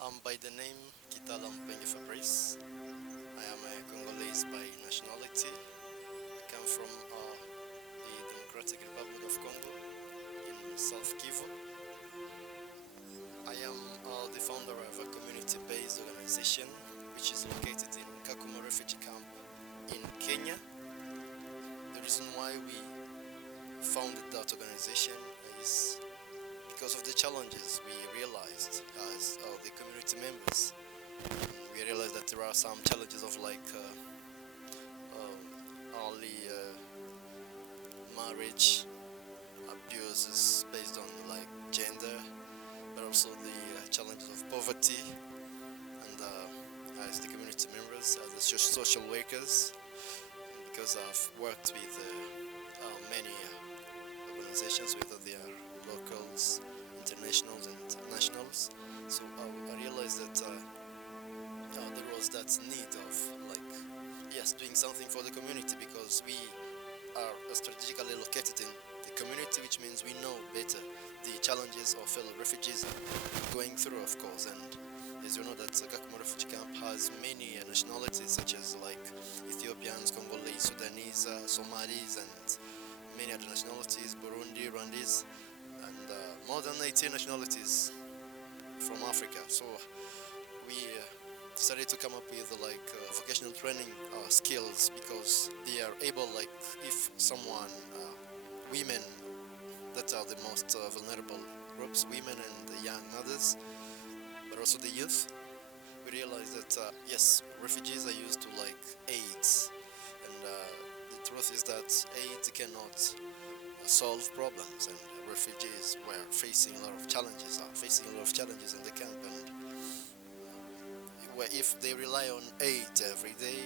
By the name Kitala Mpengi Fabrice. I am a Congolese by nationality. I come from the Democratic Republic of Congo in South Kivu. I am the founder of a community-based organization which is located in Kakuma Refugee Camp in Kenya. The reason why we founded that organization is because of the challenges we realized as the community members. We realized that there are some challenges of like early marriage, abuses based on like gender, but also the challenges of poverty. And as the community members, as the social workers, because I've worked with many organizations, whether they are locals, internationals, and nationals. So I realized that there was that need of like yes, doing something for the community because we are strategically located in the community, which means we know better the challenges of fellow refugees are going through, of course. And as you know, that Kakuma refugee camp has many nationalities, such as like Ethiopians, Congolese, Sudanese, Somalis, and many other nationalities, Burundi, Rwandese, and more than 18 nationalities from Africa. So we decided to come up with like vocational training skills because they are able, like if someone, women that are the most vulnerable groups, women and the young mothers, but also the youth. We realize that yes, refugees are used to like AIDS, and the truth is that AIDS cannot solve problems, and refugees were facing a lot of challenges, are facing a lot of challenges in the camp, and where if they rely on aid every day,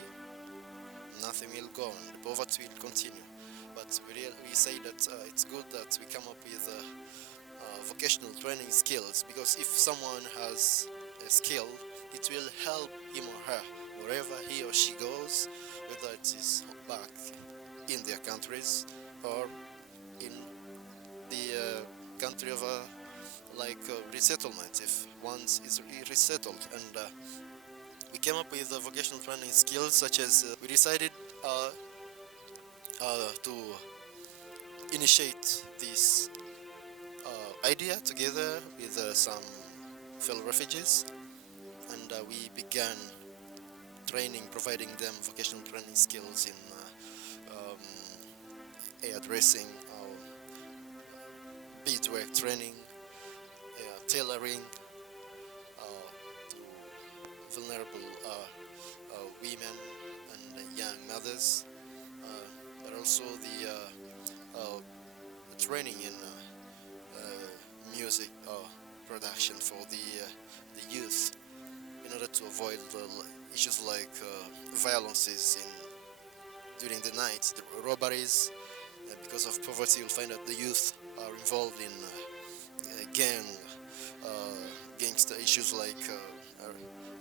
nothing will go on, the poverty will continue. But we say that it's good that we come up with vocational training skills, because if someone has a skill, it will help him or her wherever he or she goes, whether it is back in their countries or in the country of resettlement, if once is resettled. And we came up with vocational training skills, such as we decided to initiate this idea together with some fellow refugees, and we began training, providing them vocational training skills in hairdressing, beadwork training, tailoring to vulnerable women and young mothers, but also the training in music production for the youth, in order to avoid issues like violences during the night, the robberies. Because of poverty, you'll find that the youth are involved in gang, gangster issues like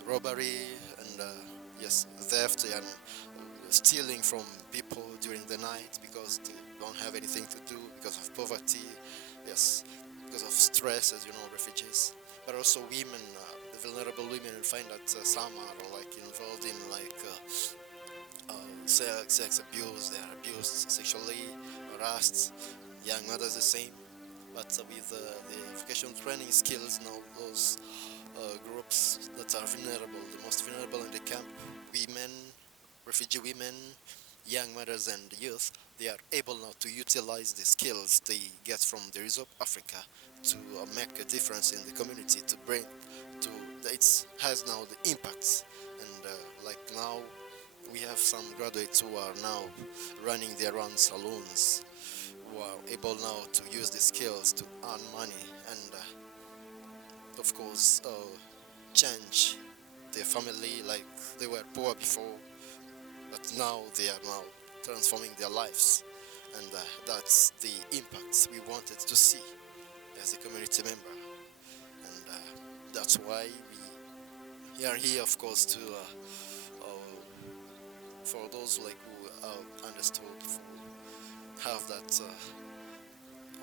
robbery and yes, theft and stealing from people during the night because they don't have anything to do because of poverty. Yes, because of stress, as you know, refugees. But also women, the vulnerable women, will find that some are like involved in like sex abuse. They are abused sexually, harassed. Young mothers the same. But with the vocational training skills, now those groups that are vulnerable, the most vulnerable in the camp, women, refugee women, young mothers and youth, they are able now to utilize the skills they get from the Reserve Africa to make a difference in the community, to bring to it has now the impacts. And like now we have some graduates who are now running their own salons, who are able now to use the skills to earn money and of course change their family. Like they were poor before, but now they are now transforming their lives, and that's the impacts we wanted to see as a community member. And that's why we are here, of course, to for those like who understood, have that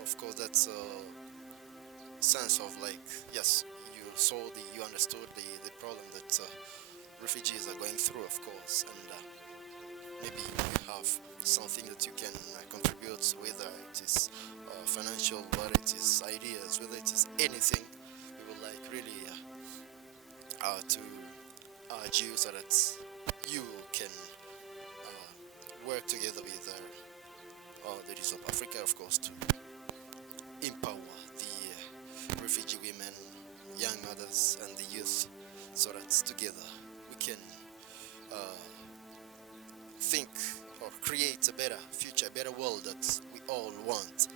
of course that sense of like, yes, you you understood the problem that refugees are going through, of course, and maybe you have something that you can contribute, whether it is financial, whether it is ideas, whether it is anything. We would like really to urge you so that you can work together with the Leaders of Africa, of course, to empower the refugee women, young mothers, and the youth, so that together we can think or create a better future, a better world that we all want.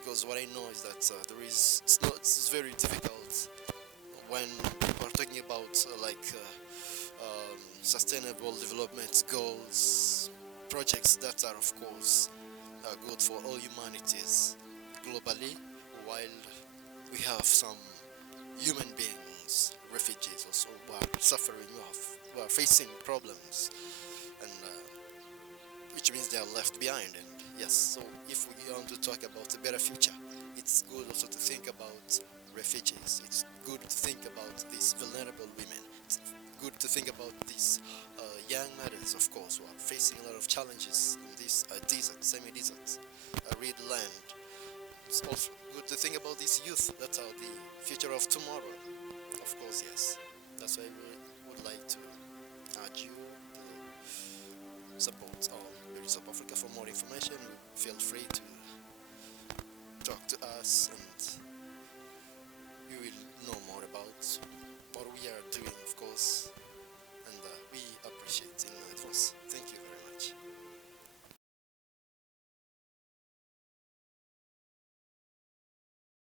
Because what I know is that it's very difficult when people are talking about sustainable development goals, projects that are, of course, good for all humanities globally, while we have some human beings, refugees also, who are suffering, who are facing problems, and which means they are left behind. And yes, so if we want to talk about a better future, it's good also to think about refugees. It's good to think about these vulnerable women. It's good to think about these young mothers, of course, who are facing a lot of challenges in this desert, semi-desert, arid land. It's also good to think about these youth that are the future of tomorrow. Of course, yes. That's why we would like to urge you to support our Leaders of Africa. For more information, feel free to talk to us, and